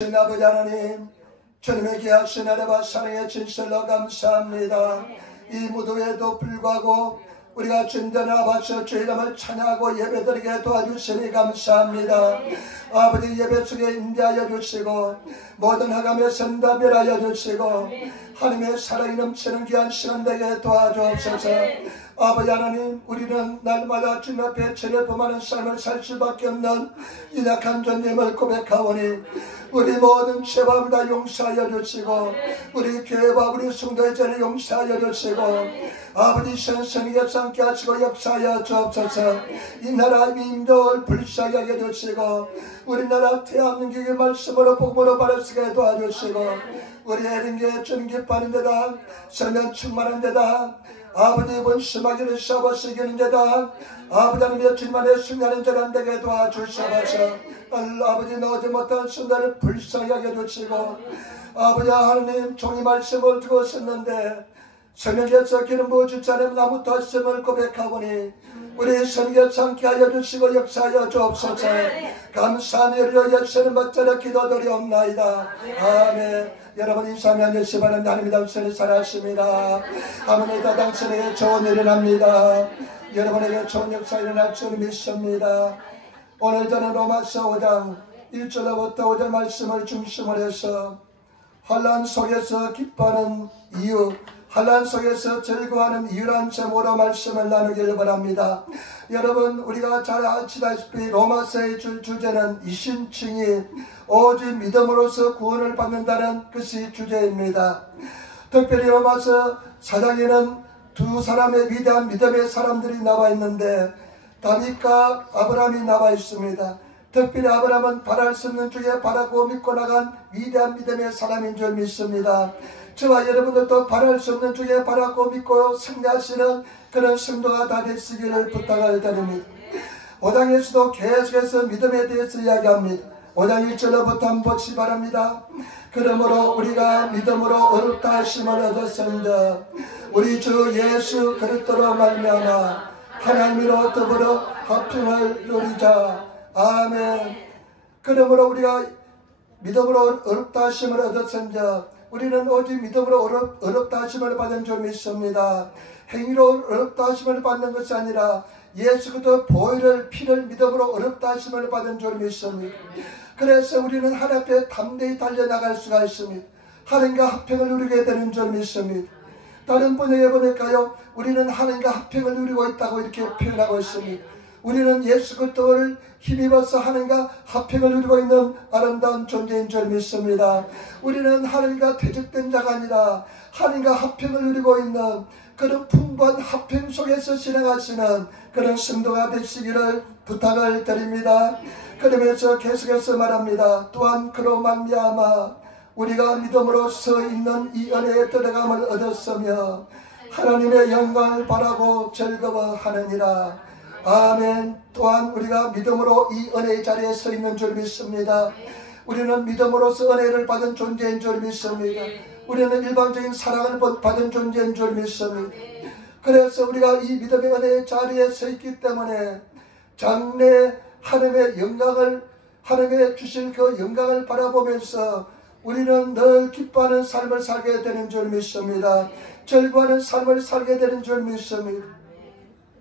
아버지 하나님, 주님의 귀하신 아래와 사랑의 진실로 감사합니다. 이 무도에도 불구하고 우리가 진전을 아버지 주의 이름을 찬양하고 예배드리게 도와주시니 감사합니다. 아버지 예배 속에 인도하여 주시고 모든 하감의 선담이하여 주시고 하나님의 사랑이 넘치는 귀한 시간 되게 도와주옵소서. 아버지 하나님, 우리는 날마다 주님 앞에 죄를 범하는 삶을 살 수밖에 없는 연약한 존재임을 고백하오니 우리 모든 죄범을 다 용서하여 주시고 우리 교회와 우리 성도의 죄를 용서하여 주시고 아버지 선생님께서 함께 하시고 역사하여 주옵소서. 이 나라 민족을 불쌍히 하게 주시고 우리나라 대한민국의 말씀으로 복음으로 바르게 도와주시고 우리 애린게 주님 기뻐하는 데다 성령 충만한 데다 아버지 원수마귀를 씌워버리는 데다 아버지 하나님의 주님만의 승리하는 자를 되게 도와주시옵소서. 아버지 나오지 못한 순간을 불쌍히 하게 해주시고 아버지 하나님 종이 말씀을 두고 있었는데 성령께서 기름 부어 주지 않으면 나무 덧셈을 고백하오니 우리 성령께서 함께 하여 주시고 역사하여 주옵소서. 감사하며 우리의 역사는 받자라 기도드리옵나이다. 아멘. 여러분 인사하며 앉으시 바랍니다. 하나님이 당신을 사랑하십니다. 아버지가 당신에게 좋은 일을 합니다. 여러분에게 좋은 역사 일어날 줄 믿습니다. 오늘 저는 로마서 5장 1절부터 5절 말씀을 중심으로 해서 환난 속에서 기뻐하는 이유, 환난 속에서 즐거워하는 이유란 제목으로 말씀을 나누기를 바랍니다. 여러분 우리가 잘 아시다시피 로마서의 주제는 이신칭이 오직 믿음으로서 구원을 받는다는 것이 주제입니다. 특별히 로마서 4장에는 두 사람의 위대한 믿음의 사람들이 나와 있는데 다윗과 아브라함이 나와 있습니다. 특별히 아브라함은 바랄 수 없는 중에 바라고 믿고 나간 위대한 믿음의 사람인 줄 믿습니다. 저와 여러분들도 바랄 수 없는 중에 바라고 믿고 승리하시는 그런 성도가 다 되시기를 부탁을 드립니다. 5장에서도 계속해서 믿음에 대해서 이야기합니다. 5장 1절부터 한번 보시 바랍니다. 그러므로 우리가 믿음으로 어렵다 하심을 얻었습니다. 우리 주 예수 그리스도로 말미암아 하나님으로 더불어 화평을 누리자. 아멘. 그러므로 우리가 믿음으로 어렵다 하심을 얻었습니다. 우리는 오직 믿음으로 어렵다 하심을 받은 줄 믿습니다. 행위로 어렵다 하심을 받는 것이 아니라 예수 그리스도 보혈을 피를 믿음으로 어렵다 하심을 받은 줄 믿습니다. 그래서 우리는 하나님 앞에 담대히 달려나갈 수가 있습니다. 하나님과 합평을 누리게 되는 줄 믿습니다. 다른 번역에 보니까요, 우리는 하나님과 합평을 누리고 있다고 이렇게 표현하고 있습니다. 우리는 예수 그리스도를 힘입어서 하나님과 합평을 누리고 있는 아름다운 존재인 줄 믿습니다. 우리는 하나님과 대적된 자가 아니라 하나님과 합평을 누리고 있는 그런 풍부한 합평 속에서 지나가시는 그런 성도가 되시기를 부탁을 드립니다. 그러면서 계속해서 말합니다. 또한 그로 말미암아 우리가 믿음으로 서 있는 이 은혜에 들어감을 얻었으며 하나님의 영광을 바라고 즐거워하느니라. 아멘. 또한 우리가 믿음으로 이 은혜의 자리에 서 있는 줄 믿습니다. 우리는 믿음으로서 은혜를 받은 존재인 줄 믿습니다. 우리는 일방적인 사랑을 받은 존재인 줄 믿습니다. 그래서 우리가 이 믿음의 은혜의 자리에 서 있기 때문에 장래 하나님의 영광을, 하나님의 주실 그 영광을 바라보면서 우리는 늘 기뻐하는 삶을 살게 되는 줄 믿습니다. 즐거워하는 삶을 살게 되는 줄 믿습니다.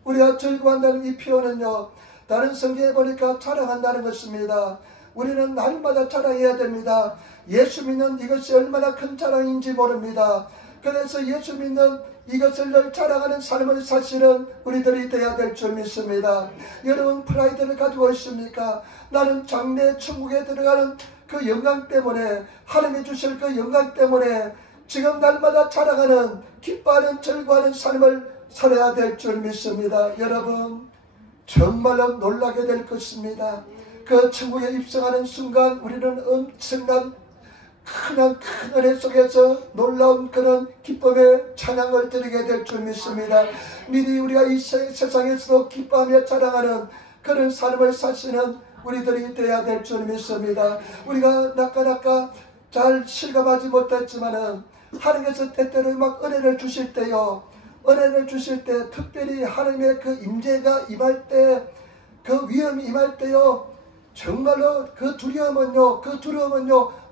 우리가 즐거워한다는 이 표현은요, 다른 성경에 보니까 자랑한다는 것입니다. 우리는 날마다 자랑해야 됩니다. 예수 믿는 이것이 얼마나 큰 자랑인지 모릅니다. 그래서 예수 믿는 이것을 늘 자랑하는 삶을 사실은 우리들이 되어야 될 줄 믿습니다. 여러분 프라이드를 가지고 있습니까? 나는 장래 천국에 들어가는 그 영광 때문에, 하나님이 주실 그 영광 때문에 지금 날마다 자랑하는, 기뻐하는, 즐거워하는 삶을 살아야 될 줄 믿습니다. 여러분 정말로 놀라게 될 것입니다. 그 천국에 입성하는 순간 우리는 엄청난 큰 은혜 속에서 놀라운 그런 기쁨의 찬양을 드리게 될 줄 믿습니다. 미리 우리가 이 세상에서도 기뻐하며 자랑하는 그런 삶을 사시는 우리들이 되어야 될 줄 믿습니다. 우리가 나까나까 잘 실감하지 못했지만은 하나님께서 때때로 막 은혜를 주실 때요, 은혜를 주실 때 특별히 하나님의 그 임재가 임할 때, 그 위험이 임할 때요, 정말로 그 두려움은요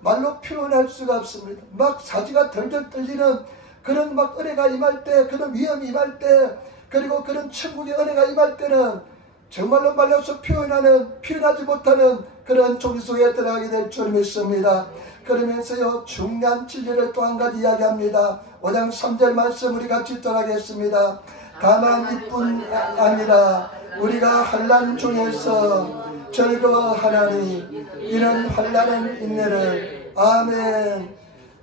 말로 표현할 수가 없습니다. 막 사지가 덜덜 떨리는 그런 막 은혜가 임할 때, 그런 위험이 임할 때, 그리고 그런 천국의 은혜가 임할 때는 정말로 말로서 표현하지 못하는 그런 종기 속에 들어가게 될 줄 믿습니다. 그러면서요, 중요한 진리를 또 한 가지 이야기합니다. 5장 3절 말씀 우리 같이 떠나겠습니다. 다만 이뿐 아니라 우리가 환난 중에서 즐거워하나니 이는 환난은 인내를. 아멘.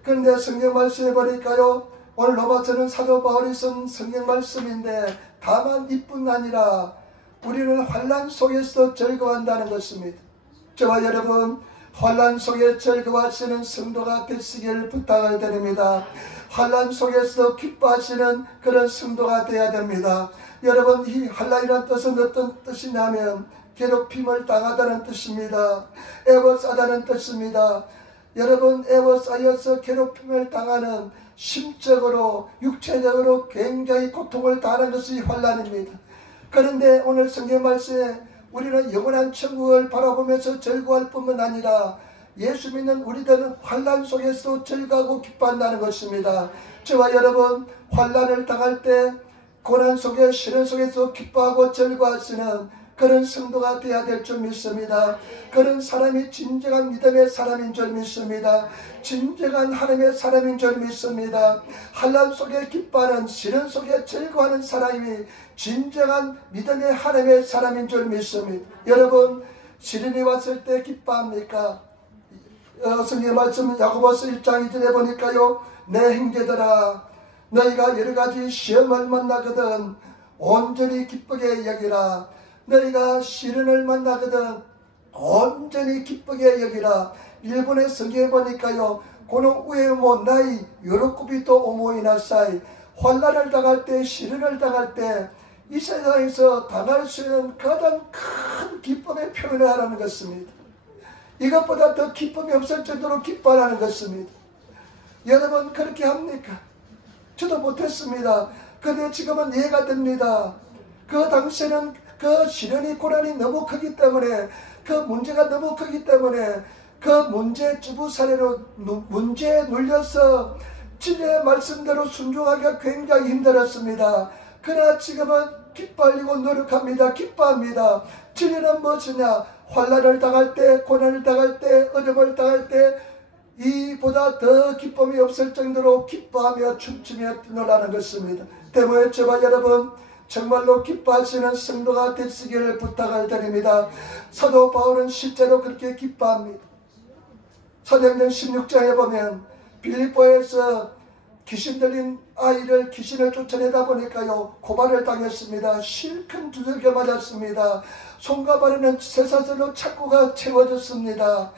그런데 성경 말씀해 보니까요, 오늘 로마서는 사도 바울이 쓴 성경 말씀인데 다만 이뿐 아니라 우리는 환난 속에서 즐거워한다는 것입니다. 저와 여러분, 환난 속에 즐거워하시는 성도가 되시길 부탁을 드립니다. 환난 속에서 기뻐하시는 그런 성도가 되어야 됩니다. 여러분, 이 환난이라는 뜻은 어떤 뜻이냐면 괴롭힘을 당하다는 뜻입니다. 애워싸다는 뜻입니다. 여러분, 애워싸여서 괴롭힘을 당하는 심적으로 육체적으로 굉장히 고통을 당하는 것이 환난입니다. 그런데 오늘 성경 말씀에 우리는 영원한 천국을 바라보면서 즐거워할 뿐만 아니라 예수 믿는 우리들은 환난 속에서 즐거워하고 기뻐한다는 것입니다. 저와 여러분, 환난을 당할 때 고난 속에 시련 속에서 기뻐하고 즐거워하시는 그런 성도가 되어야 될 줄 믿습니다. 그런 사람이 진정한 믿음의 사람인 줄 믿습니다. 진정한 하나님의 사람인 줄 믿습니다. 환난 속에 기뻐하는, 시련 속에 즐거워하는 사람이 진정한 믿음의 하나님의 사람인 줄 믿습니다. 여러분, 시련이 왔을 때 기뻐합니까? 성경 말씀 야고보서 1장 2절에 보니까요, 내 형제들아, 너희가 여러가지 시험을 만나거든 온전히 기쁘게 여기라. 너희가 시련을 만나거든 온전히 기쁘게 여기라. 일본의 성경에 보니까요, 고노 우에모 나이 요로쿠비토 오모이나사이, 환난을 당할 때, 시련을 당할 때 이 세상에서 당할 수 있는 가장 큰 기쁨의 표현을 하라는 것입니다. 이것보다 더 기쁨이 없을 정도로 기뻐하라는 것입니다. 여러분, 그렇게 합니까? 저도 못했습니다. 그런데 지금은 이해가 됩니다. 그 당시에는 그 시련이 고난이 너무 크기 때문에, 그 문제가 너무 크기 때문에 그 문제 주부사례로 문제에 눌려서 진리의 말씀대로 순종하기가 굉장히 힘들었습니다. 그러나 지금은 기뻐하려고 노력합니다. 기뻐합니다. 진리는 무엇이냐? 환난을 당할 때, 고난을 당할 때, 어려움을 당할 때 이보다 더 기쁨이 없을 정도로 기뻐하며 춤추며 뛰놀라는 것입니다. 때문에 저와 여러분, 정말로 기뻐하시는 성도가 되시기를 부탁을 드립니다. 사도 바울은 실제로 그렇게 기뻐합니다. 사도행전 16장에 보면 빌립보에서 귀신 들린 아이를 귀신을 쫓아내다 보니까요, 고발을 당했습니다. 실컷 두들겨 맞았습니다. 손과 발에는 쇠사슬로 착고가 채워졌습니다.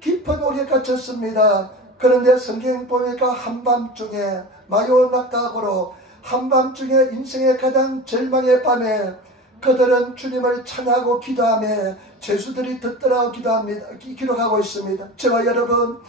깊은 옥에 갇혔습니다. 그런데 성경 보니까 한밤중에 마요낙각으로 한밤중에 인생의 가장 절망의 밤에 그들은 주님을 찬양하고 기도하며 죄수들이 듣더라고 기록하고 있습니다. 저와 여러분,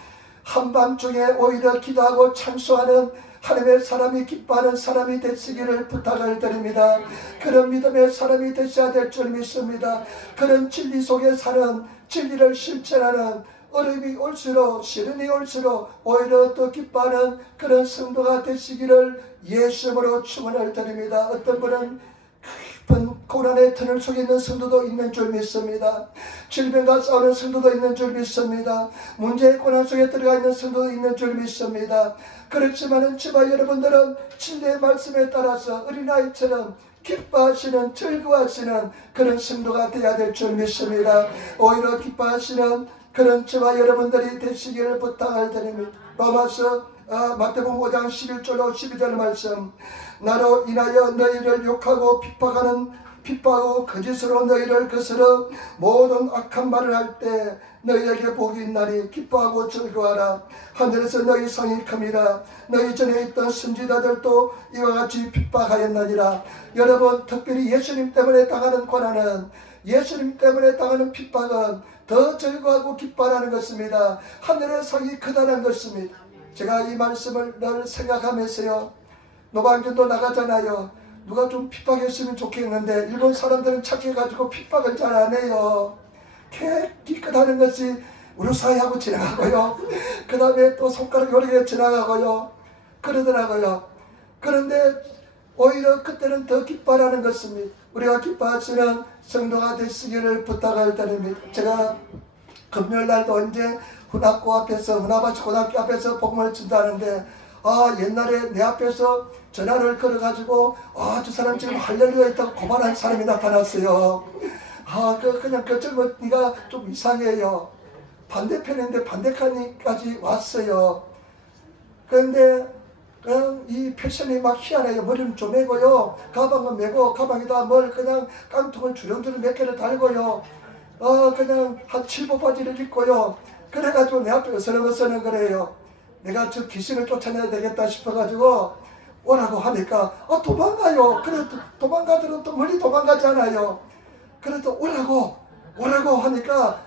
한밤중에 오히려 기도하고 찬송하는 하나님의 사람이 기뻐하는 사람이 되시기를 부탁을 드립니다. 그런 믿음의 사람이 되셔야 될 줄 믿습니다. 그런 진리 속에 사는, 진리를 실천하는, 어려움이 올수록, 시련이 올수록 오히려 더 기뻐하는 그런 성도가 되시기를 예수님으로 축원을 드립니다. 어떤 분은 깊은 고난의 터널 속에 있는 성도도 있는 줄 믿습니다. 질병과 싸우는 성도도 있는 줄 믿습니다. 문제의 고난 속에 들어가 있는 성도도 있는 줄 믿습니다. 그렇지만은 저와 여러분들은 진리의 말씀에 따라서 어린아이처럼 기뻐하시는, 즐거워하시는 그런 성도가 되어야 될 줄 믿습니다. 오히려 기뻐하시는 그런 저와 여러분들이 되시기를 부탁을 드립니다. 마태복음 5장 11절로 12절 말씀, 나로 인하여 너희를 욕하고 핍박하고 거짓으로 너희를 거스러 모든 악한 말을 할 때 너희에게 복이 있나니 기뻐하고 즐거워하라. 하늘에서 너희 상이 큼이라. 너희 전에 있던 선지자들도 이와 같이 핍박하였느니라. 여러분, 특별히 예수님 때문에 당하는 고난은, 예수님 때문에 당하는 핍박은 더 즐거워하고 기뻐하는 것입니다. 하늘의 상이 크다는 것입니다. 제가 이 말씀을 늘 생각하면서요, 노방전도 나가잖아요. 누가 좀 핍박했으면 좋겠는데 일본 사람들은 착해가지고 핍박을 잘 안 해요. 깨끗하는 것이 우루사이하고 지나가고요. 그 다음에 또 손가락 요렇게 지나가고요. 그러더라고요. 그런데 오히려 그때는 더 기뻐하는 것입니다. 우리가 기뻐하시는 성도가 되시기를 부탁을 드립니다. 제가 금요일날도 언제 훈합고 앞에서 훈합아치 고등학교 앞에서 복음을 전하는데 옛날에 내 앞에서 전화를 걸어가지고 저 사람 지금 할렐루야 있다고 고발한 사람이 나타났어요. 그냥 그 젊은이가 좀 이상해요. 반대편인데 반대편까지 왔어요. 그런데 이 패션이 막 희한해요. 머리는 조매고요. 가방은 메고 가방에다 뭘 그냥 깡통을 주렁주렁 몇 개를 달고요. 그냥 한 7보 바지를 입고요. 그래가지고 내 앞에 어서렁어서렁 그래요. 내가 저 귀신을 쫓아내야 되겠다 싶어가지고 오라고 하니까 도망가요. 그래 도망가더라도 또 멀리 도망가잖아요. 그래도 오라고 하니까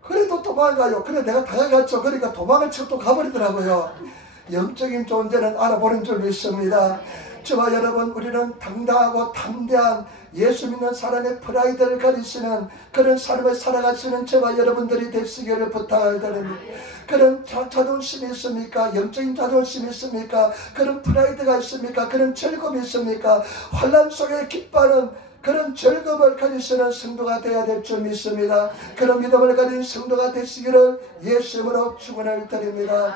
그래도 도망가요. 그래 내가 다가갔죠. 그러니까 도망을 치고 또 가버리더라고요. 영적인 존재는 알아보는 줄 믿습니다. 저와 여러분, 우리는 당당하고 담대한 예수 믿는 사람의 프라이드를 가지시는 그런 삶을 살아가시는 저와 여러분들이 되시기를 부탁을 드립니다. 그런 자존심이 있습니까? 영적인 자존심이 있습니까? 그런 프라이드가 있습니까? 그런 즐거움이 있습니까? 환난 속에 기뻐하는 그런 즐거움을 가지시는 성도가 되어야 될 줄 믿습니다. 그런 믿음을 가진 성도가 되시기를 예수님으로 축원을 드립니다.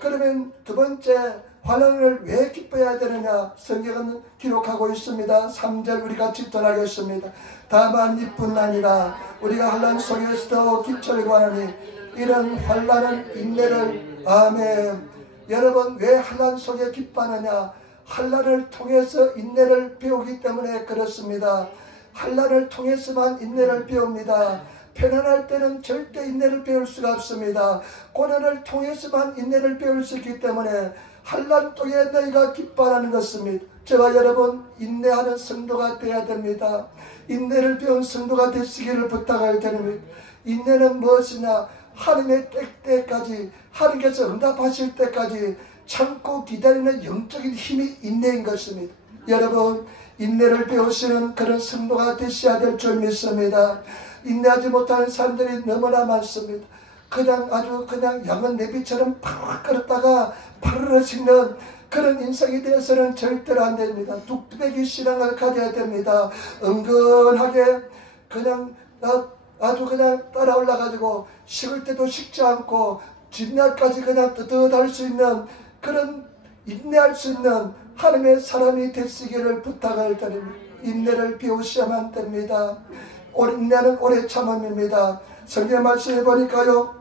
그러면 두 번째, 환난을 왜 기뻐해야 되느냐? 성경은 기록하고 있습니다. 3절 우리 같이 전하겠습니다. 다만 이뿐 아니라 우리가 환난 속에서도 기철구하니 이런 환난은 인내를. 아멘. 여러분, 왜 환난 속에 기뻐하느냐? 환난을 통해서 인내를 배우기 때문에 그렇습니다. 환난을 통해서만 인내를 배웁니다. 편안할 때는 절대 인내를 배울 수가 없습니다. 고난을 통해서만 인내를 배울 수 있기 때문에 환난 속에 너희가 기뻐하는 것입니다. 저와 여러분, 인내하는 성도가 되어야 됩니다. 인내를 배운 성도가 되시기를 부탁을 드립니다. 인내는 무엇이냐? 하나님의 때까지, 하나님께서 응답하실 때까지 참고 기다리는 영적인 힘이 인내인 것입니다. 여러분, 인내를 배우시는 그런 성도가 되셔야 될 줄 믿습니다. 인내하지 못하는 사람들이 너무나 많습니다. 아주 그냥 양은 내비처럼 팍 끓었다가 파르르 식는 그런 인생이 되어서는 절대로 안 됩니다. 뚝배기 신앙을 가져야 됩니다. 은근하게 그냥 아주 그냥 따라 올라가지고 식을 때도 식지 않고 뒷날까지 그냥 뜨뜻할 수 있는 그런 인내할 수 있는 하나님의 사람이 되시기를 부탁을 드립니다. 인내를 배우셔야만 됩니다. 인내는 오래 참음입니다. 성경 말씀해 보니까요,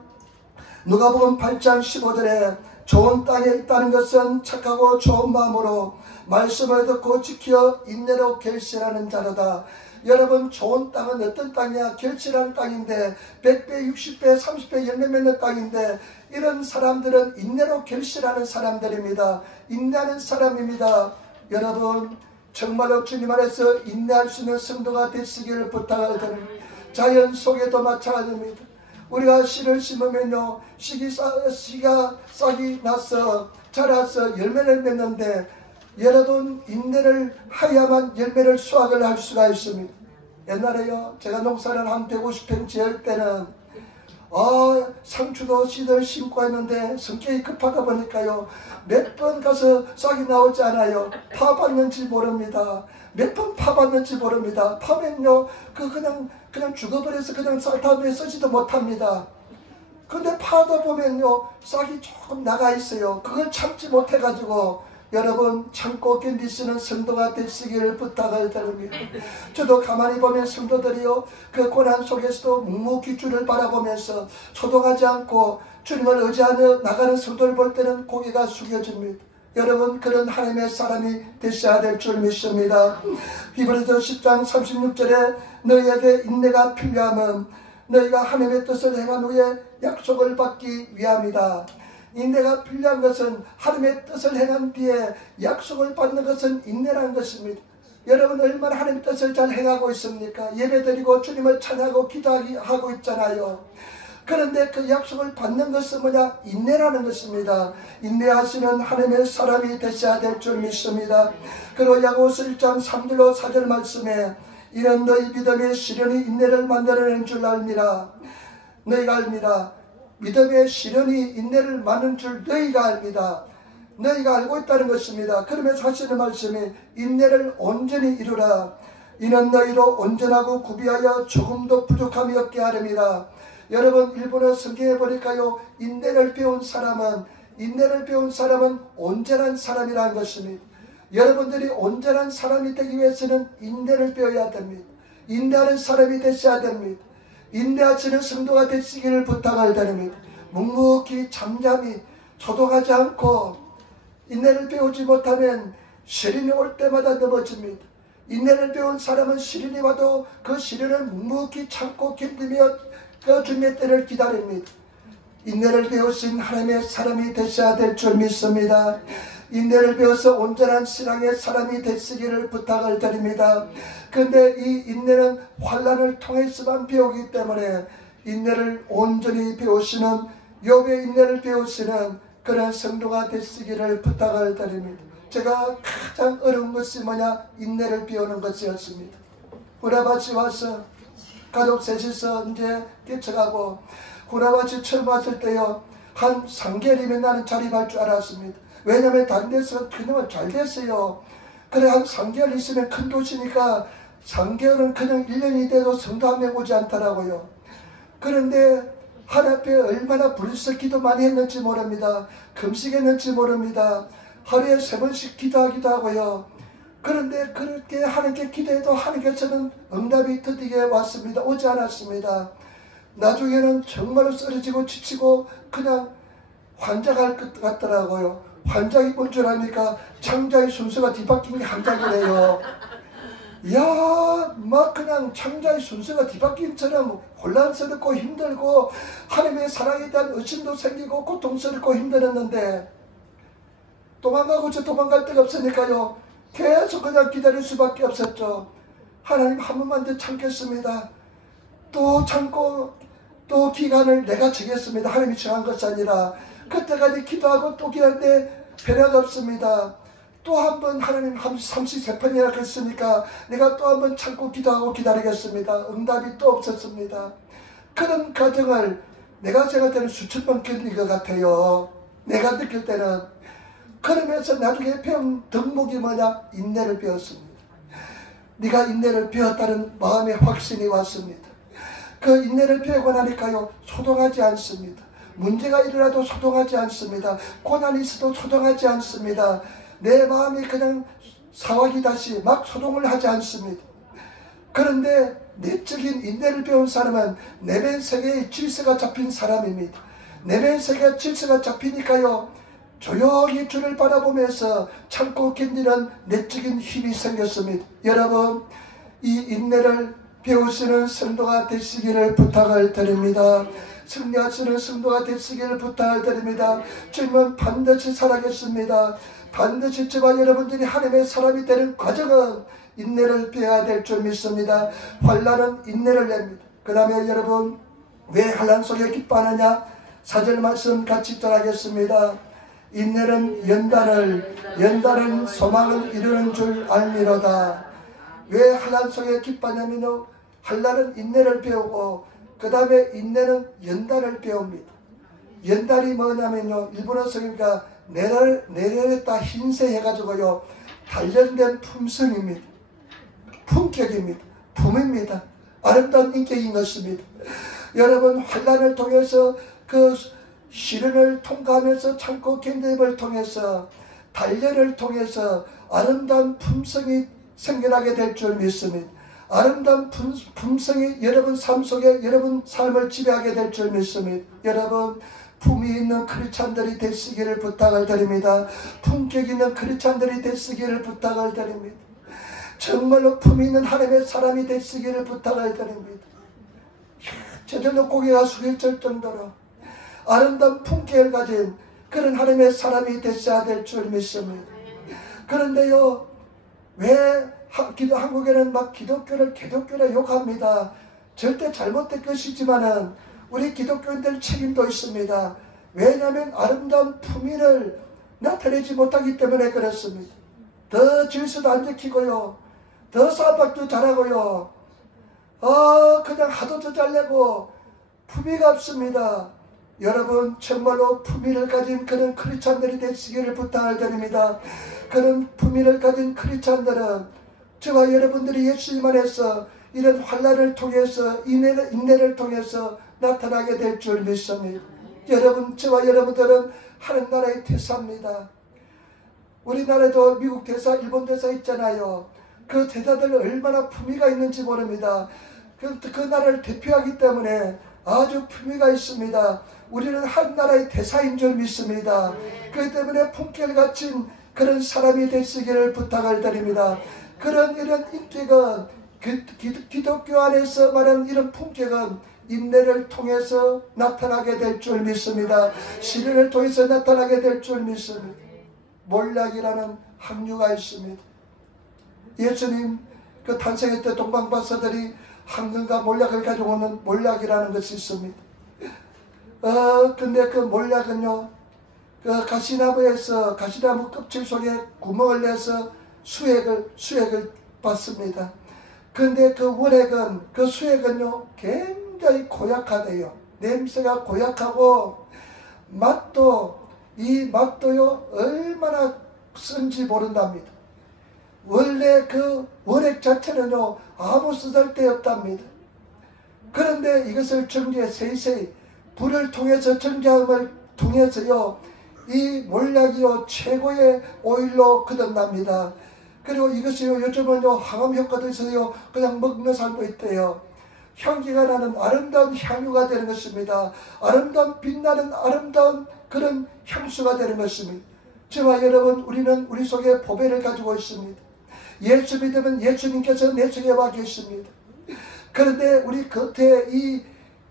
누가복음 8장 15절에 좋은 땅에 있다는 것은 착하고 좋은 마음으로 말씀을 듣고 지켜 인내로 결실하는 자로다. 여러분, 좋은 땅은 어떤 땅이야? 결실한 땅인데 100배, 60배, 30배 열매 맺는 땅인데 이런 사람들은 인내로 결실하는 사람들입니다. 인내하는 사람입니다. 여러분, 정말로 주님 안에서 인내할 수 있는 성도가 되시기를 부탁을 드립니다. 자연 속에도 마찬가지입니다. 우리가 씨를 심으면요, 씨가 싹이 나서 자라서 열매를 맺는데 여러분, 인내를 해야만 열매를 수확을 할 수가 있습니다. 옛날에요, 제가 농사를 한 150평 지을 때는 상추도 씨를 심고 했는데 성격이 급하다 보니까요, 몇 번 가서 싹이 나오지 않아요. 파봤는지 모릅니다. 몇 번 파봤는지 모릅니다. 파면요, 그냥 죽어버려서 그냥 다음에 쓰지도 못합니다. 근데 파다 보면요, 싹이 조금 나가 있어요. 그걸 참지 못해가지고 여러분, 참고 견디시는 성도가 되시기를 부탁을 드립니다. 저도 가만히 보면 성도들이요, 그 고난 속에서도 묵묵히 주를 바라보면서 소동하지 않고 주님을 의지하며 나가는 성도를 볼 때는 고개가 숙여집니다. 여러분, 그런 하나님의 사람이 되셔야 될 줄 믿습니다. 히브리서 10장 36절에 너희에게 인내가 필요함은 너희가 하나님의 뜻을 행한 후에 약속을 받기 위함이다. 인내가 필요한 것은 하나님의 뜻을 행한 뒤에 약속을 받는 것은 인내라는 것입니다. 여러분, 얼마나 하나님의 뜻을 잘 행하고 있습니까? 예배드리고 주님을 찬양하고 기도하고 있잖아요. 그런데 그 약속을 받는 것은 뭐냐? 인내라는 것입니다. 인내하시는 하나님의 사람이 되셔야 될 줄 믿습니다. 그리고 야고보서 1장 3절로 4절 말씀에 이런 너희 믿음의 시련이 인내를 만들어낸 줄 알미라. 너희가 알미라. 믿음의 시련이 인내를 많은 줄 너희가 압니다. 너희가 알고 있다는 것입니다. 그러면서 하시는 말씀이 인내를 온전히 이루라. 이는 너희로 온전하고 구비하여 조금도 부족함이 없게 하렵니다. 여러분, 일본어 성경에 보니까요, 인내를 배운 사람은 온전한 사람이라는 것입니다. 여러분들이 온전한 사람이 되기 위해서는 인내를 배워야 됩니다. 인내하는 사람이 되셔야 됩니다. 인내하시는 성도가 되시기를 부탁을 드립니다. 묵묵히 잠잠히 초동하지 않고 인내를 배우지 못하면 시련이 올 때마다 넘어집니다. 인내를 배운 사람은 시련이 와도 그 시련을 묵묵히 참고 견디며 그 주님의 때를 기다립니다. 인내를 배우신 하나님의 사람이 되셔야 될 줄 믿습니다. 인내를 배워서 온전한 신앙의 사람이 되시기를 부탁을 드립니다. 그런데 이 인내는 환난을 통해서만 배우기 때문에 인내를 온전히 배우시는, 욥의 인내를 배우시는 그런 성도가 되시기를 부탁을 드립니다. 제가 가장 어려운 것이 뭐냐? 인내를 배우는 것이었습니다. 후라바치 와서 가족 셋이서 이제 뛰쳐가고, 후라바치 처음 왔을 때요, 한 3개월이면 나는 자립할 줄 알았습니다. 왜냐하면 다른 데서 그냥 잘 됐어요. 그래, 한 3개월 있으면 큰 도시니까 3개월은 그냥 1년이 돼도 성도 한 명 오지 않더라고요. 그런데 하나님 앞에 얼마나 불서 기도 많이 했는지 모릅니다. 금식했는지 모릅니다. 하루에 3번씩 기도하기도 하고요. 그런데 그렇게 하나님께 기도해도 하나님께서는 응답이 드디어 왔습니다. 오지 않았습니다. 나중에는 정말로 쓰러지고 지치고 그냥 환장할 것 같더라고요. 환장이 뭔 줄 아니까 창자의 순서가 뒤바뀐 게 환장이래요. 이야, 막 그냥 창자의 순서가 뒤바뀐처럼 혼란스럽고 힘들고 하나님의 사랑에 대한 의심도 생기고 고통스럽고 힘들었는데, 도망가고 도망갈 데가 없으니까요, 계속 그냥 기다릴 수밖에 없었죠. 하나님, 한 번만 더 참겠습니다. 또 참고 또 기간을 내가 정했습니다. 하나님이 정한 것이 아니라 그때까지 기도하고 또 기다리는데 변화가 없습니다. 또 한 번 하나님 33번이나 했으니까 내가 또 한 번 참고 기도하고 기다리겠습니다. 응답이 또 없었습니다. 그런 과정을 내가 생각할 때는 수천 번 견딘 것 같아요. 내가 느낄 때는. 그러면서 나중에 배운 덕목이 뭐냐? 인내를 배웠습니다. 네가 인내를 배웠다는 마음의 확신이 왔습니다. 그 인내를 배우고 나니까요, 소동하지 않습니다. 문제가 일어나도 소동하지 않습니다. 고난이 있어도 소동하지 않습니다. 내 마음이 그냥 사와기다시 막 소동을 하지 않습니다. 그런데 내적인 인내를 배운 사람은 내면 세계의 질서가 잡힌 사람입니다. 내면 세계의 질서가 잡히니까요, 조용히 주를 바라보면서 참고 견디는 내적인 힘이 생겼습니다. 여러분, 이 인내를 배우시는 성도가 되시기를 부탁을 드립니다. 승리하시는 성도가 되시기를 부탁을 드립니다. 주님은 반드시 살아계십니다. 반드시 저와 여러분들이 하나님의 사람이 되는 과정은 인내를 배워야 될 줄 믿습니다. 환난은 인내를 냅니다. 그 다음에 여러분, 왜 환난 속에 기뻐하느냐? 4절 말씀 같이 따라하겠습니다. 인내는 연단은 소망을 이루는 줄 알미로다. 왜 환난 속에 기뻐하냐면요, 환난은 인내를 배우고 그 다음에 인내는 연단을 배웁니다. 연단이 뭐냐면요, 일본어 성이니까 내려냈다 흰새 해가지고요, 단련된 품성입니다. 품격입니다. 품입니다. 아름다운 인격인 것입니다. 여러분, 환난을 통해서 그 시련을 통과하면서 참고 견뎌을 통해서 단련을 통해서 아름다운 품성이 생겨나게 될 줄 믿습니다. 아름다운 품성이 여러분 삶 속에 여러분 삶을 지배하게 될 줄 믿습니다. 여러분, 품이 있는 크리스찬들이 되시기를 부탁을 드립니다. 품격 있는 크리스찬들이 되시기를 부탁을 드립니다. 정말로 품이 있는 하나님의 사람이 되시기를 부탁을 드립니다. 저절로 고개가 숙여질 정도로 아름다운 품격을 가진 그런 하나님의 사람이 되셔야 될 줄 믿습니다. 그런데요, 왜 한국에는 막 기독교를 욕합니다. 절대 잘못된 것이지만은 우리 기독교인들 책임도 있습니다. 왜냐하면 아름다운 품위를 나타내지 못하기 때문에 그렇습니다. 더 질서도 안 지키고요, 더 싸박도 잘하고요, 그냥 하도 더 잘내고 품위가 없습니다. 여러분 정말로 품위를 가진 그런 크리스찬들이 되시기를 부탁을 드립니다. 그런 품위를 가진 크리스찬들은 저와 여러분들이 예수님 안에서 이런 환난을 통해서 인내를 통해서 나타나게 될 줄 믿습니다. 여러분, 저와 여러분들은 하늘나라의 대사입니다. 우리나라에도 미국 대사, 일본 대사 있잖아요. 그 대사들 얼마나 품위가 있는지 모릅니다. 그 나라를 대표하기 때문에 아주 품위가 있습니다. 우리는 한 나라의 대사인 줄 믿습니다. 그렇기 때문에 품격을 갖춘 그런 사람이 되시기를 부탁을 드립니다. 이런 인격은 기독교 안에서 말하는 이런 품격은 인내를 통해서 나타나게 될 줄 믿습니다. 시련을 통해서 나타나게 될 줄 믿습니다. 몰락이라는 항류가 있습니다. 예수님 그 탄생할 때 동방박사들이 황금과 몰락을 가지고 오는 몰락이라는 것이 있습니다. 근데 그 몰락은요, 그 가시나무 껍질 속에 구멍을 내서 수액을 받습니다. 근데 그 수액은요, 굉장히 고약하대요. 냄새가 고약하고, 맛도요, 얼마나 쓴지 모른답니다. 원래 그 원액 자체는요, 아무 쓰잘데 없답니다. 그런데 이것을 세세히 불을 통해서 정제함을 통해서요, 이 몰락이요 최고의 오일로 거듭납니다. 그리고 이것이요 요즘은요 항암 효과도 있어요. 그냥 먹는 사람도 있대요. 향기가 나는 아름다운 향유가 되는 것입니다. 아름다운 빛나는 아름다운 그런 향수가 되는 것입니다. 저와 여러분, 우리는 우리 속에 보배를 가지고 있습니다. 예수 믿으면 예수님께서 내 속에 와 계십니다. 그런데 우리 겉에 이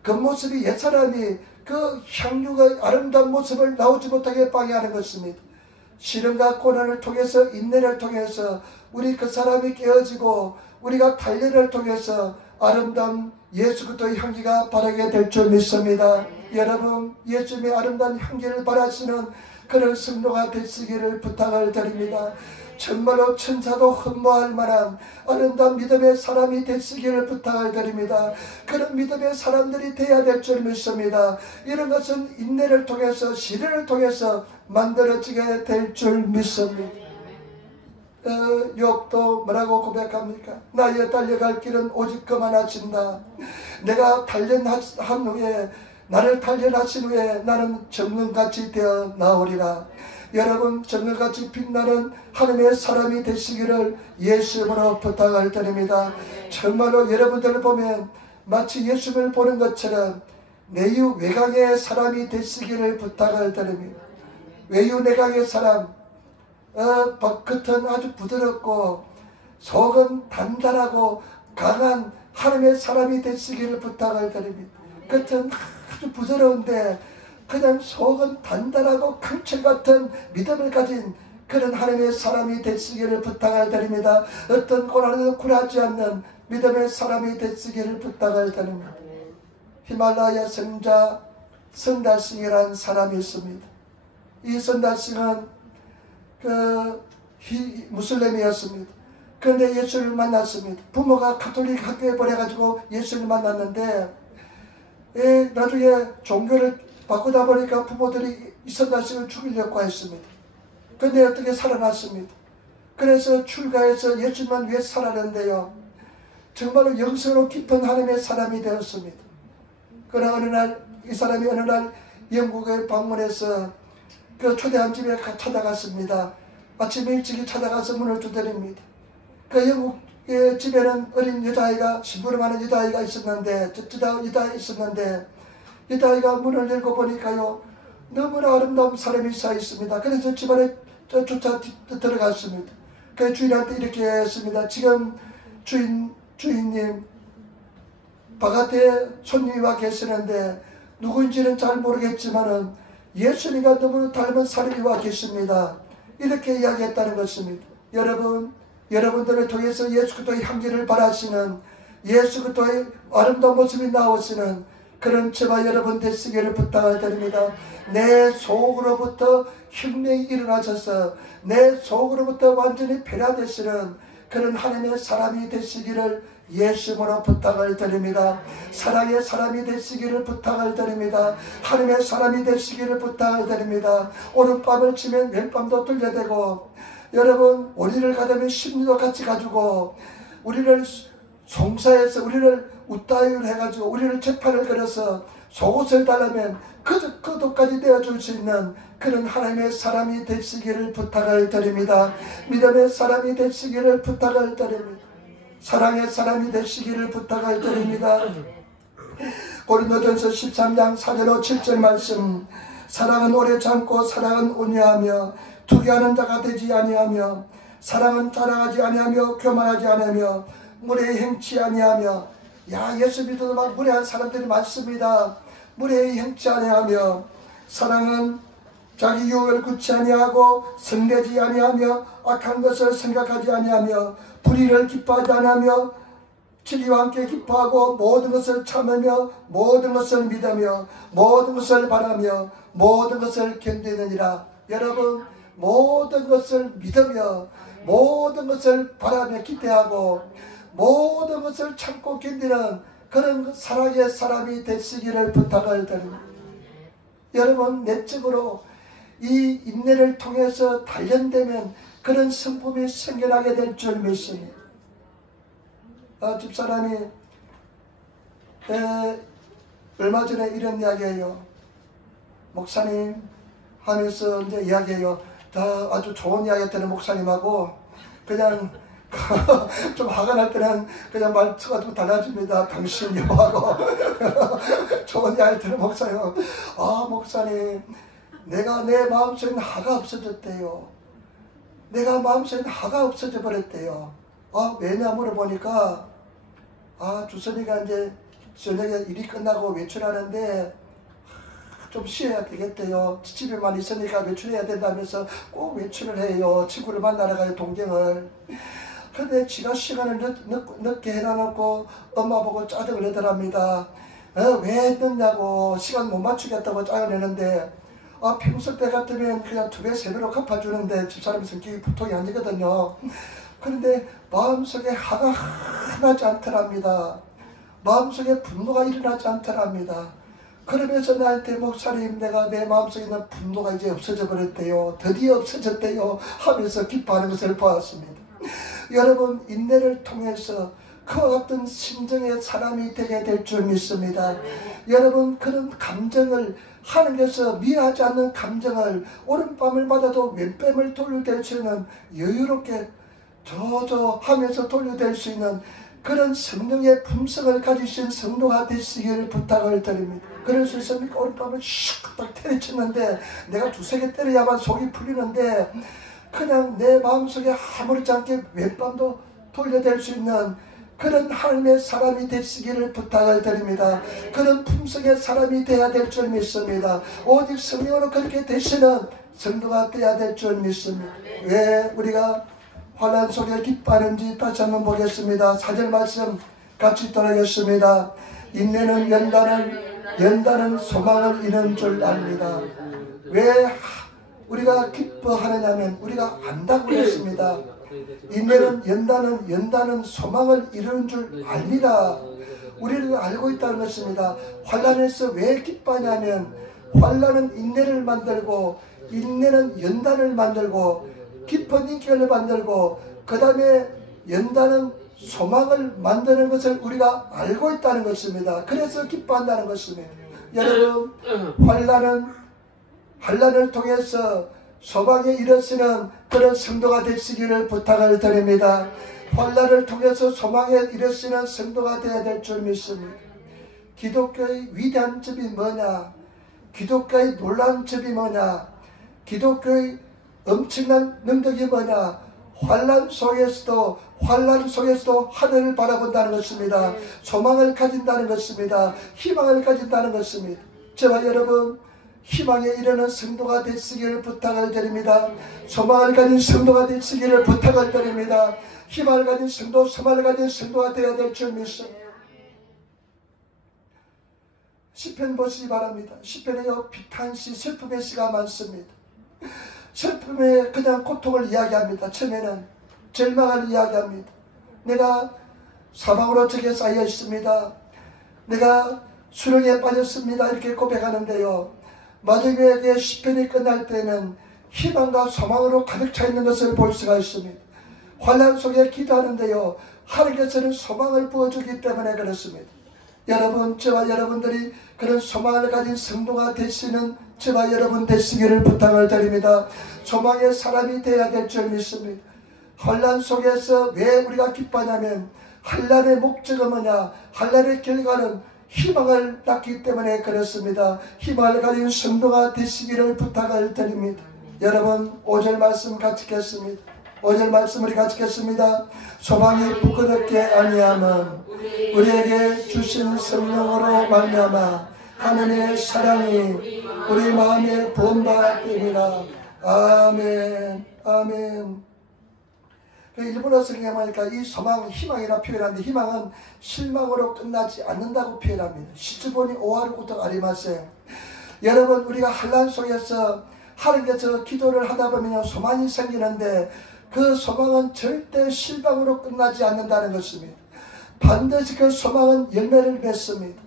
겉모습이 옛사람이 그 향유가 아름다운 모습을 나오지 못하게 방해하는 것입니다. 시련과 고난을 통해서, 인내를 통해서 우리 그 사람이 깨어지고 우리가 단련을 통해서 아름다운 예수 그리스도의 향기가 바라게 될 줄 믿습니다. 여러분, 예수님의 아름다운 향기를 바라시는 그런 성도가 되시기를 부탁을 드립니다. 정말로 천사도 흠모할 만한 아름다운 믿음의 사람이 되시기를 부탁을 드립니다. 그런 믿음의 사람들이 되어야 될 줄 믿습니다. 이런 것은 인내를 통해서, 시련을 통해서 만들어지게 될 줄 믿습니다. 욥도 뭐라고 고백합니까? 나의 달려갈 길은 오직 그만하신다. 내가 단련한 후에, 나를 단련하신 후에 나는 정금같이 되어 나오리라. 여러분, 정글같이 빛나는 하나님의 사람이 되시기를 예수님으로 부탁을 드립니다. 정말로 여러분들을 보면 마치 예수님을 보는 것처럼 내유 외강의 사람이 되시기를 부탁을 드립니다. 외유 내강의 사람, 겉은 아주 부드럽고 속은 단단하고 강한 하나님의 사람이 되시기를 부탁을 드립니다. 겉은 아주 부드러운데 그냥 속은 단단하고 금철같은 믿음을 가진 그런 하나님의 사람이 되시기를 부탁을 드립니다. 어떤 고난에도 굴하지 않는 믿음의 사람이 되시기를 부탁을 드립니다. 히말라야 성자 선달싱이라는 사람이 있습니다. 이 선달싱은 무슬림이었습니다. 그런데 예수를 만났습니다. 부모가 가톨릭 학교에 보내가지고 예수를 만났는데 나중에 종교를 바꾸다 보니까 부모들이 이 선달싱을 죽이려고 했습니다. 그런데 어떻게 살아났습니다. 그래서 출가해서 예수님만 위해 살았는데요, 정말로 영성으로 깊은 하나님의 사람이 되었습니다. 그러나 어느 날 이 사람이 영국에 방문해서 그 초대한 집에 찾아갔습니다. 아침 일찍이 찾아가서 문을 두드립니다. 그 영국의 집에는 어린 여자아이가, 심부름하는 여자아이가 있었는데, 여자아이가 문을 열고 보니까요, 너무나 아름다운 사람이 서 있습니다. 그래서 집안에 쫓아 들어갔습니다. 그 주인한테 이렇게 했습니다. 지금 주인님, 바깥에 손님이 와 계시는데 누구인지는 잘 모르겠지만은 예수님과 너무 닮은 사람이 와 계십니다. 이렇게 이야기했다는 것입니다. 여러분들을 통해서 예수 그리스도의 향기를 바라시는, 예수 그리스도의 아름다운 모습이 나오시는 그런 저와 여러분 되시기를 부탁을 드립니다. 내 속으로부터 혁명이 일어나셔서 내 속으로부터 완전히 변화되시는 그런 하나님의 사람이 되시기를 예수님으로 부탁을 드립니다. 사랑의 사람이 되시기를 부탁을 드립니다. 하나님의 사람이 되시기를 부탁을 드립니다. 오른밤을 치면 왼밤도 들려대고, 여러분 우리를 가다면 심리도 같이 가지고 우리를 송사해서 우리를 웃다유를 해가지고 우리를 재판을 걸어서 속옷을 달라면 그 도까지 되어줄 수 있는 그런 하나님의 사람이 되시기를 부탁을 드립니다. 믿음의 사람이 되시기를 부탁을 드립니다. 사랑의 사람이 되시기를 부탁을 드립니다. 고린도전서 13장 4절로 7절 말씀. 사랑은 오래 참고 사랑은 온유하며 투기하는 자가 되지 아니하며 사랑은 자랑하지 아니하며 교만하지 아니하며 무례히 행치 아니하며. 야, 예수 믿어도 막 무례한 사람들이 많습니다. 무례히 행치 아니하며 사랑은 자기 유혹을 굳지 아니하고 성내지 아니하며 악한 것을 생각하지 아니하며 불의를 기뻐하지 아니하며 진리와 함께 기뻐하고 모든 것을 참으며 모든 것을 믿으며 모든 것을 바라며 모든 것을 견디느니라. 여러분, 모든 것을 믿으며 모든 것을 바라며 기대하고 모든 것을 참고 견디는 그런 사랑의 사람이 되시기를 부탁을 드립니다. 여러분, 내적으로 이 인내를 통해서 단련되면 그런 성품이 생겨나게 될 줄 믿습니다. 집사람이 얼마 전에 이런 이야기해요. 목사님 하면서 이제 이야기해요. 아주 좋은 이야기 때는 목사님하고 그냥 좀 화가 날 때는 그냥 말투가 좀 달라집니다. 당신 여하고 좋은 이야기 때는 목사님, 목사님 내가 내 마음속에 화가 없어졌대요. 내가 마음속에 화가 없어져 버렸대요. 왜냐 물어보니까 주선이가 이제 저녁에 일이 끝나고 외출하는데 좀 쉬어야 되겠대요. 집에만 있으니까 외출해야 된다면서 꼭 외출을 해요. 친구를 만나러 가요, 동경을. 근데 지가 시간을 늦게 해놔놓고 엄마 보고 짜증을 내더랍니다. 왜 늦냐고, 시간 못 맞추겠다고 짜증을 내는데 평소 때 같으면 그냥 2배, 3배로 갚아주는데 집사람 성격이 보통이 아니거든요. 그런데 마음속에 화가 나지 않더랍니다. 마음속에 분노가 일어나지 않더랍니다. 그러면서 나한테 목사님, 내가 내 마음속에 있는 분노가 이제 없어져 버렸대요. 드디어 없어졌대요 하면서 기뻐하는 것을 보았습니다. 여러분, 인내를 통해서 그와 같은 심정의 사람이 되게 될 줄 믿습니다. 여러분, 그런 감정을 하나님께서 미워하지 않는 감정을 오른밤을 받아도 왼밤을 돌려댈 수 있는 여유롭게 저저 하면서 돌려댈 수 있는 그런 성령의 품성을 가지신 성도가 되시기를 부탁을 드립니다. 그럴 수 있습니까? 오른밤을 슉딱 때려치는데 내가 2-3개 때려야만 속이 풀리는데 그냥 내 마음속에 아무렇지 않게 왼밤도 돌려댈 수 있는 그런 하나님의 사람이 되시기를 부탁을 드립니다. 그런 품성의 사람이 되어야 될 줄 믿습니다. 오직 성령으로 그렇게 되시는 성도가 되어야 될 줄 믿습니다. 왜 우리가 환난 속에 기뻐하는지 다시 한번 보겠습니다. 4절 말씀 같이 따라하겠습니다. 인내는 연단은 소망을 이루는 줄 압니다. 왜 우리가 기뻐하느냐면 우리가 안다고 했습니다. 인내는 연단은 소망을 이루는 줄 압니다. 우리를 알고 있다는 것입니다. 환난에서 왜 기뻐하냐면 환난은 인내를 만들고 인내는 연단을 만들고 깊은 인격을 만들고 그 다음에 연단은 소망을 만드는 것을 우리가 알고 있다는 것입니다. 그래서 기뻐한다는 것입니다. 여러분, 환난을 통해서 소망에 이르시는 그런 성도가 되시기를 부탁을 드립니다. 환난을 통해서 소망에 이르시는 성도가 되어야 될 줄 믿습니다. 기독교의 위대한 점이 뭐냐? 기독교의 놀라운 점이 뭐냐? 기독교의 엄청난 능력이 뭐냐? 환난 속에서도 하늘을 바라본다는 것입니다. 소망을 가진다는 것입니다. 희망을 가진다는 것입니다. 저와 여러분, 희망에 이르는 성도가 되시기를 부탁을 드립니다. 소망을 가진 성도가 되시기를 부탁을 드립니다. 희망을 가진 성도, 소망을 가진 성도가 되어야 될 줄 믿습니다. 시편 보시기 바랍니다. 시편에요, 비탄시, 슬픔의 시가 많습니다. 슬픔에 그냥 고통을 이야기합니다. 처음에는 절망을 이야기합니다. 내가 사방으로 적에 쌓여 있습니다. 내가 수렁에 빠졌습니다. 이렇게 고백하는데요. 마지막에 시편이 끝날 때는 희망과 소망으로 가득 차 있는 것을 볼 수가 있습니다. 환난 속에 기도하는데요. 하나님께서는 소망을 부어주기 때문에 그렇습니다. 여러분, 저와 여러분들이 그런 소망을 가진 성도가 되시는 저와 여러분 되시기를 부탁을 드립니다. 소망의 사람이 되어야 될 줄 믿습니다. 환난 속에서 왜 우리가 기뻐하냐면 환난의 목적은 뭐냐? 환난의 결과는 희망을 낳기 때문에 그렇습니다. 희망을 가진 성도가 되시기를 부탁을 드립니다. 여러분, 5절 말씀 같이 읽겠습니다. 5절 말씀 우리 같이 읽겠습니다. 소망이 부끄럽게 아니하면 우리에게 주신 성령으로 말미암아 하나님의 사랑이 우리 마음에 부음받으리라. 아멘. 아멘. 일본어 성경에 보니까 이 소망, 희망이라 표현하는데 희망은 실망으로 끝나지 않는다고 표현합니다. 시즈보니 오하르고토 아리마세. 여러분, 우리가 환난 속에서 하나님께서 기도를 하다 보면 소망이 생기는데 그 소망은 절대 실망으로 끝나지 않는다는 것입니다. 반드시 그 소망은 열매를 맺습니다.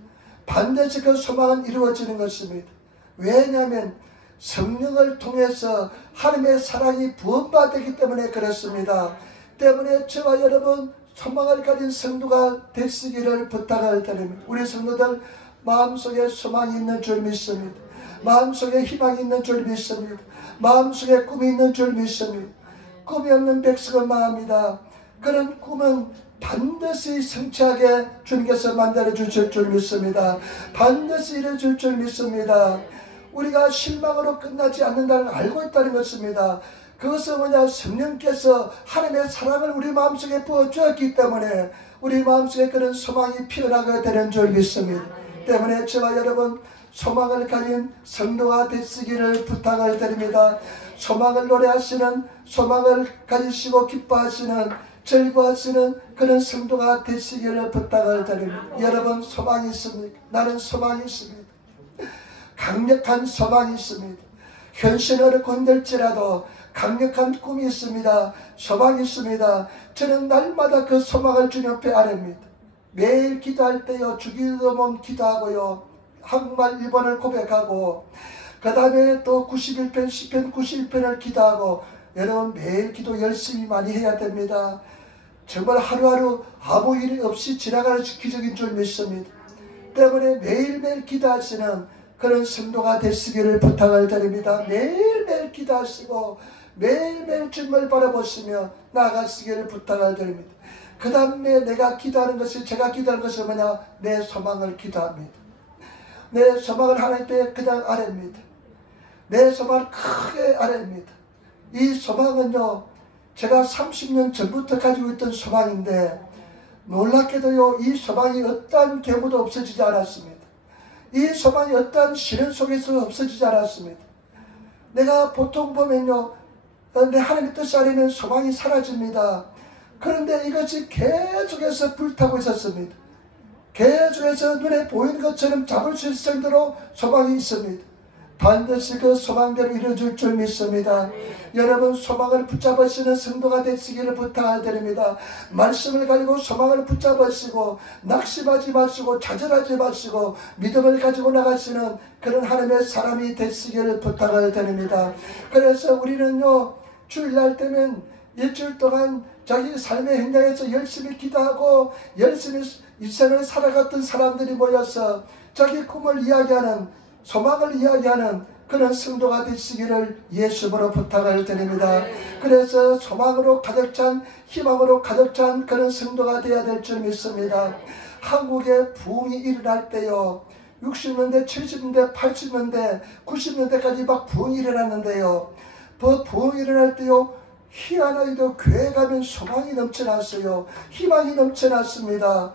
반드시 그 소망은 이루어지는 것입니다. 왜냐하면 성령을 통해서 하나님의 사랑이 부음받기 때문에 그렇습니다. 때문에 저와 여러분 소망을 가진 성도가 되시기를 부탁을 드립니다. 우리 성도들 마음속에 소망이 있는 줄 믿습니다. 마음속에 희망이 있는 줄 믿습니다. 마음속에 꿈이 있는 줄 믿습니다. 꿈이 없는 백성은 망합니다. 그런 꿈은 반드시 성취하게 주님께서 만들어 주실 줄 믿습니다. 반드시 이루어 줄 줄 믿습니다. 우리가 실망으로 끝나지 않는다는 걸 알고 있다는 것입니다. 그것은 뭐냐? 성령께서 하나님의 사랑을 우리 마음속에 부어주었기 때문에 우리 마음속에 그런 소망이 피어나게 되는 줄 믿습니다. 때문에 저와 여러분 소망을 가진 성도가 되시기를 부탁을 드립니다. 소망을 노래하시는, 소망을 가지시고 기뻐하시는, 즐거워하시는 그런 성도가 되시기를 부탁을 드립니다. 여러분, 소망이 있습니까? 나는 소망이 있습니다. 강력한 소망이 있습니다. 현실은 어렵고 힘들지라도 강력한 꿈이 있습니다. 소망이 있습니다. 저는 날마다 그 소망을 주님 앞에 아뢰입니다. 매일 기도할 때요, 주기도문 기도하고요, 한국말 일본을 고백하고, 그 다음에 또 91편, 시편 91편을 기도하고, 여러분 매일 기도 열심히 많이 해야 됩니다. 정말 하루하루 아무 일이 없이 지나가는 기적인 줄 믿습니다. 때문에 매일매일 기도하시는 그런 성도가 되시기를 부탁을 드립니다. 매일매일 기도하시고 매일매일 주님을 바라보시며 나아가시기를 부탁을 드립니다. 그 다음에 내가 기도하는 것이, 제가 기도하는 것이 뭐냐? 내 소망을 기도합니다. 내 소망을 하나님께 그냥 아뢰입니다. 내 소망을 크게 아뢰입니다. 이 소망은요, 제가 30년 전부터 가지고 있던 소망인데 놀랍게도요, 이 소망이 어떠한 경우도 없어지지 않았습니다. 이 소망이 어떠한 시련 속에서 없어지지 않았습니다. 내가 보통 보면요, 내 하나님의 뜻이 아니면 소망이 사라집니다. 그런데 이것이 계속해서 불타고 있었습니다. 계속해서 눈에 보이는 것처럼 잡을 수 있을 정도로 소망이 있습니다. 반드시 그 소망대로 이루어질 줄 믿습니다. 여러분, 소망을 붙잡으시는 성도가 되시기를 부탁드립니다. 말씀을 가지고 소망을 붙잡으시고 낙심하지 마시고 좌절하지 마시고 믿음을 가지고 나가시는 그런 하나님의 사람이 되시기를 부탁을 드립니다. 그래서 우리는요, 주일날 되면 일주일 동안 자기 삶의 현장에서 열심히 기도하고 열심히 일생을 살아갔던 사람들이 모여서 자기 꿈을 이야기하는, 소망을 이야기하는 그런 성도가 되시기를 예수님으로 부탁을 드립니다. 그래서 소망으로 가득 찬, 희망으로 가득 찬 그런 성도가 되어야 될 줄 믿습니다. 한국에 부흥이 일어날 때요, 60년대, 70년대, 80년대, 90년대까지 막 부흥이 일어났는데요, 그 부흥이 일어날 때요, 희한하게도 교회 가면 소망이 넘쳐났어요. 희망이 넘쳐났습니다.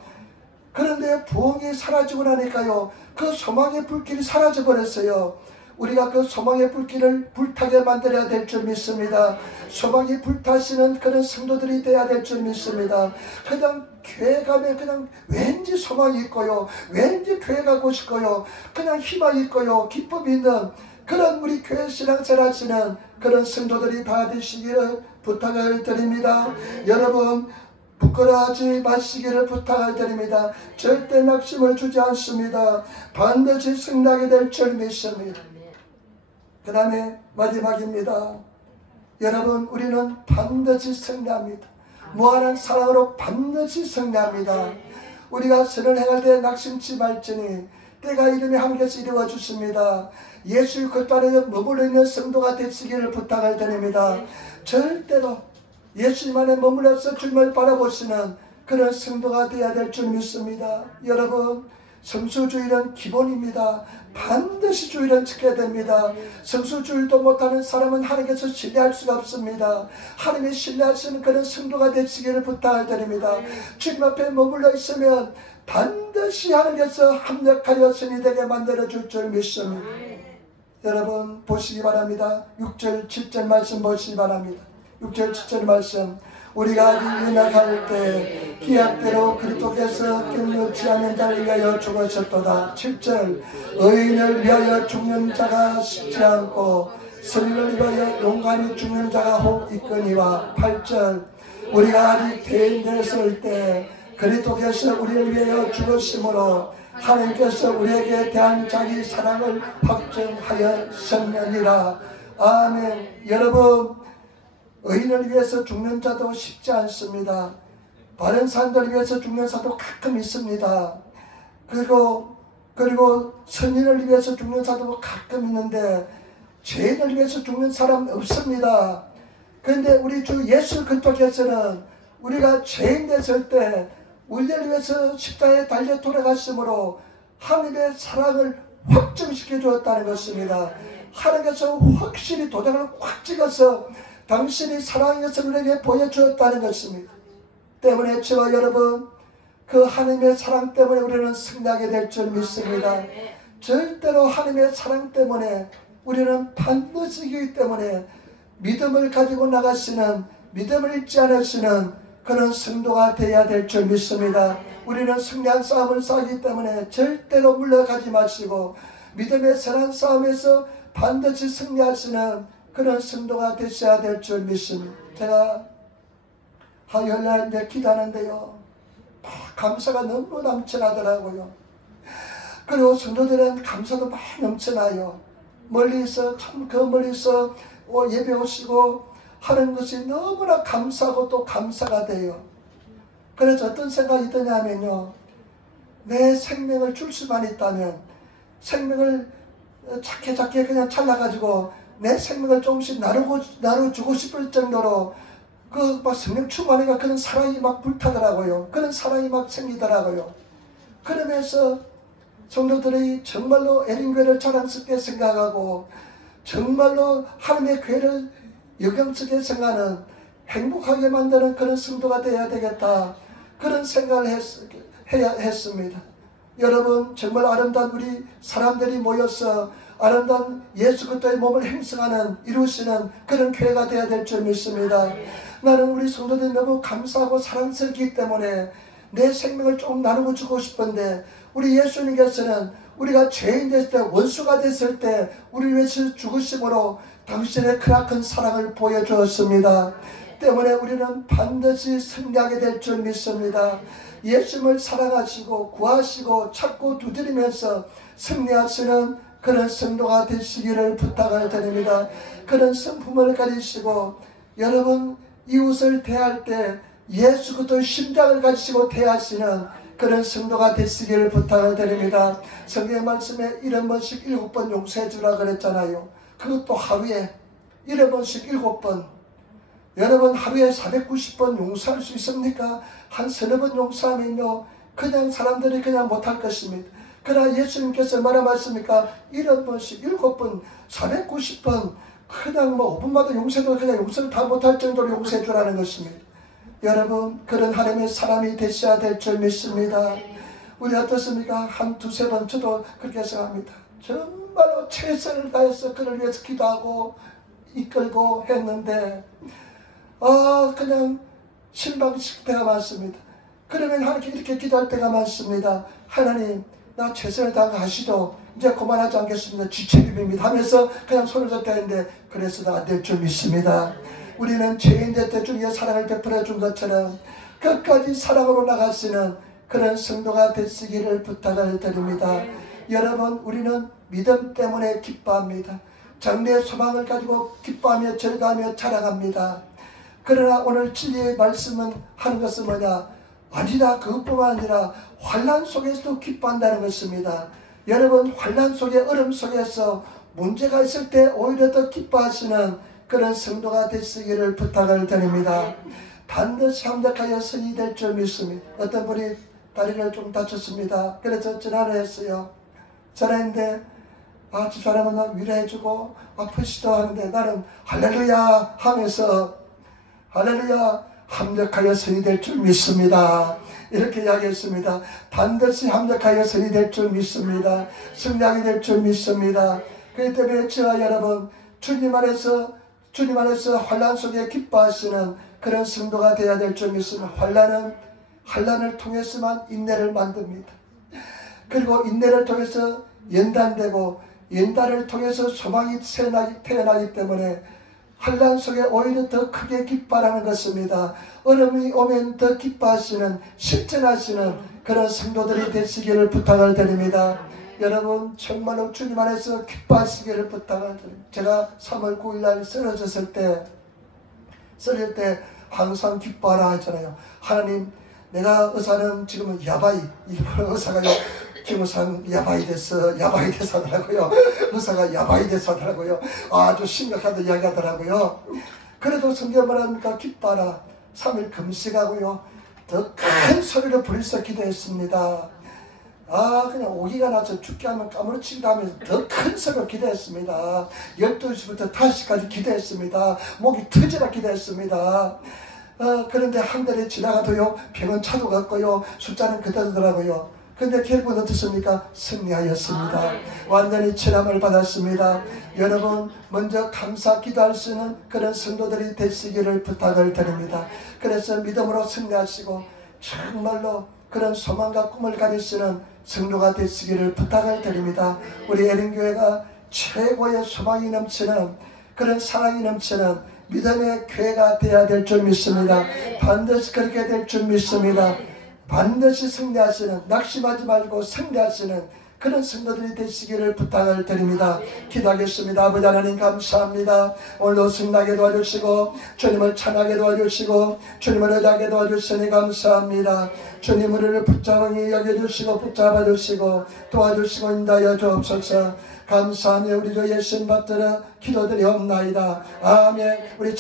그런데 부흥이 사라지고 나니까요, 그 소망의 불길이 사라져버렸어요. 우리가 그 소망의 불길을 불타게 만들어야 될 줄 믿습니다. 소망이 불타시는 그런 성도들이 되어야 될 줄 믿습니다. 그냥 교회 가면 그냥 왠지 소망이 있고요, 왠지 교회 가고 싶고요, 그냥 희망이 있고요, 기쁨이 있는 그런 우리 교회 신앙생활 하시는 그런 성도들이 다 되시기를 부탁을 드립니다. 여러분, 부끄러워하지 마시기를 부탁을 드립니다. 절대 낙심을 주지 않습니다. 반드시 승리하게 될 줄 믿습니다. 그 다음에 마지막입니다. 여러분, 우리는 반드시 승리합니다. 무한한 사랑으로 반드시 승리합니다. 우리가 선을 행할 때 낙심치 말지니 때가 이름이 하나님께서 이루어 주십니다. 예수 그리스도 안에 머물러 있는 성도가 되시기를 부탁을 드립니다. 절대로 예수님 안에 머물러서 주님을 바라보시는 그런 성도가 되어야 될 줄 믿습니다. 여러분, 성수주일은 기본입니다. 반드시 주일은 지켜야 됩니다. 성수주일도 못하는 사람은 하나님께서 신뢰할 수가 없습니다. 하나님이 신뢰하시는 그런 성도가 되시기를 부탁을 드립니다. 주님 앞에 머물러 있으면 반드시 하나님께서 합력하여 선이 되게 만들어줄 줄 믿습니다. 여러분 보시기 바랍니다. 6절 7절 말씀 보시기 바랍니다. 6절 7절 말씀, 우리가 아직 연약할 때 기약대로 그리스도께서 격려치 않는 자를 위하여 죽으셨도다. 7절, 의인을 위하여 죽는 자가 쉽지 않고 선인을 위하여 용감히 죽는 자가 혹 있거니와. 8절, 우리가 아직 대인 되었을 때 그리스도께서 우리를 위하여 죽으심으로 하나님께서 우리에게 대한 자기 사랑을 확증하였느니라. 아멘. 여러분, 의인을 위해서 죽는 자도 쉽지 않습니다. 바른 사람들을 위해서 죽는 자도 가끔 있습니다. 그리고 선인을 위해서 죽는 자도 가끔 있는데 죄인을 위해서 죽는 사람 없습니다. 그런데 우리 주 예수 그리스도께서는 우리가 죄인 됐을 때 우리를 위해서 십자가에 달려 돌아가심으로 하나님의 사랑을 확증시켜 주었다는 것입니다. 하나님께서 확실히 도장을 확 찍어서 당신이 사랑인 것을 우리에게 보여주었다는 것입니다. 때문에 저와 여러분, 그 하나님의 사랑 때문에 우리는 승리하게 될 줄 믿습니다. 절대로 하나님의 사랑 때문에 우리는 반드시 이기기 때문에 믿음을 가지고 나가시는, 믿음을 잊지 않으시는 그런 성도가 되어야 될 줄 믿습니다. 우리는 승리한 싸움을 싸기 때문에 절대로 물러가지 마시고 믿음의 선한 싸움에서 반드시 승리하시는 그런 성도가 되셔야 될 줄 믿습니다. 제가 화요일날 이제 기도하는데요, 감사가 너무 넘쳐나더라고요. 그리고 성도들은 감사도 많이 넘쳐나요. 멀리서, 참 그 멀리서 예배 오시고 하는 것이 너무나 감사하고 또 감사가 돼요. 그래서 어떤 생각이 드냐면요, 내 생명을 줄 수만 있다면 생명을 작게 그냥 잘라가지고 내 생명을 조금씩 나눠주고 싶을 정도로 그 막 생명 충만해가 그런 사랑이 막 불타더라고요. 그런 사랑이 막 생기더라고요. 그러면서 성도들이 정말로 에린교회를 자랑스럽게 생각하고 정말로 하나님의 교회를 영광스럽게 생각하는, 행복하게 만드는 그런 성도가 되어야 되겠다, 그런 생각을 해야 했습니다. 여러분, 정말 아름다운 우리 사람들이 모여서 아름다운 예수 그리스도의 몸을 행성하는, 이루시는 그런 교회가 되어야 될 줄 믿습니다. 나는 우리 성도들이 너무 감사하고 사랑스럽기 때문에 내 생명을 조금 나누고 주고 싶은데, 우리 예수님께서는 우리가 죄인 됐을 때, 원수가 됐을 때 우리를 위해서 죽으심으로 당신의 크나큰 사랑을 보여주었습니다. 때문에 우리는 반드시 승리하게 될 줄 믿습니다. 예수님을 사랑하시고 구하시고 찾고 두드리면서 승리하시는 그런 성도가 되시기를 부탁을 드립니다. 그런 성품을 가지시고 여러분 이웃을 대할 때 예수 그리스도의 심장을 가지시고 대하시는 그런 성도가 되시기를 부탁을 드립니다. 성경 말씀에 7번씩 7번 용서해 주라 그랬잖아요. 그것도 하루에 7번씩 7번. 여러분 하루에 490번 용서할 수 있습니까? 한 서너 번 용서하면요 그냥 사람들이 그냥 못할 것입니다. 그러나 예수님께서 얼마나 말씀입니까? 7번씩 7번 490번 그냥 뭐 5분마다 용서해도 그냥 용서를 다 못할 정도로 용서해 주라는 것입니다. 여러분 그런 하나님의 사람이 되셔야 될 줄 믿습니다. 우리 어떻습니까? 한 두세 번 저도 그렇게 생각합니다. 정말로 최선을 다해서 그를 위해서 기도하고 이끌고 했는데 그냥 실망식 때가 많습니다. 그러면 하나님께 이렇게 기도할 때가 많습니다. 하나님 나 최선을 다하시도 이제 그만하지 않겠습니다. 지책임입니다 하면서 그냥 손을 잡게 하는데 그래서도 안 될 줄 믿습니다. 우리는 죄인 될 때 주님의 사랑을 베풀어 준 것처럼 끝까지 사랑으로 나가시는 그런 성도가 되시기를 부탁을 드립니다. 여러분, 우리는 믿음 때문에 기뻐합니다. 장래의 소망을 가지고 기뻐하며 즐거워하며 자랑합니다. 그러나 오늘 진리의 말씀은 하는 것은 뭐냐? 아니다. 그것뿐만 아니라 환난 속에서도 기뻐한다는 것입니다. 여러분, 환난 속에, 어려움 속에서 문제가 있을 때 오히려 더 기뻐하시는 그런 성도가 되시기를 부탁을 드립니다. 반드시 합력하여 성이 될 줄 믿습니다. 어떤 분이 다리를 좀 다쳤습니다. 그래서 전화를 했어요. 전화했는데 집사람은 위로해주고 아프시도 하는데 나는 할렐루야 하면서 할렐루야 합력하여 성이 될 줄 믿습니다. 이렇게 이야기했습니다. 반드시 합력하여 성이 될 줄 믿습니다. 승리하게 될 줄 믿습니다. 그렇기 때문에 저와 여러분, 주님 안에서 환난 속에 기뻐하시는 그런 성도가 되어야 될 줄 믿습니다. 환난을 통해서만 인내를 만듭니다. 그리고 인내를 통해서 연단되고 연단을 통해서 소망이 태어나기 때문에 환난 속에 오히려 더 크게 기뻐하는 것입니다. 어려움이 오면 더 기뻐하시는, 실천하시는 그런 성도들이 되시기를 부탁을 드립니다. 여러분, 정말로 주님 안에서 기뻐하시기를 부탁을 드립니다. 제가 3월 9일 날 쓰러졌을 때 항상 기뻐하라 하잖아요. 하나님, 내가 의사는 지금은 야바이, 일본 의사가요, 김우상 야바이 됐어 하더라고요. 의사가 야바이 됐어 하더라고요. 아주 심각하다 이야기 하더라고요. 그래도 성경 말합니까? 기뻐하라. 3일 금식하고요. 더 큰 소리로 부르짖어 기도했습니다. 그냥 오기가 나서 죽게 하면 까무러치기도 하면서 더 큰 소리로 기도했습니다. 12시부터 5시까지 기도했습니다. 목이 터지라 기도했습니다. 그런데 한 달이 지나가도요, 병원 차도 갔고요, 숫자는 그대로더라고요. 근데 결국은 어떻습니까? 승리하였습니다. 완전히 체험을 받았습니다. 여러분, 먼저 감사 기도할 수 있는 그런 성도들이 되시기를 부탁을 드립니다. 그래서 믿음으로 승리하시고 정말로 그런 소망과 꿈을 가지시는 성도가 되시기를 부탁을 드립니다. 우리 에린교회가 최고의 소망이 넘치는 그런 사랑이 넘치는 믿음의 교회가 되어야 될 줄 믿습니다. 반드시 그렇게 될 줄 믿습니다. 반드시 승리하시는, 낙심하지 말고 승리하시는 그런 성도들이 되시기를 부탁을 드립니다. 기도하겠습니다. 아버지 하나님 감사합니다. 오늘도 승리하게 도와주시고 주님을 찬하게 도와주시고 주님을 의지하게 도와주시니 감사합니다. 주님 우리를 붙잡으니 여겨주시고 붙잡아주시고 도와주시고 인도하여 주옵소서. 감사하며 우리 주 예수님 받들어 기도드리옵나이다. 아멘. 우리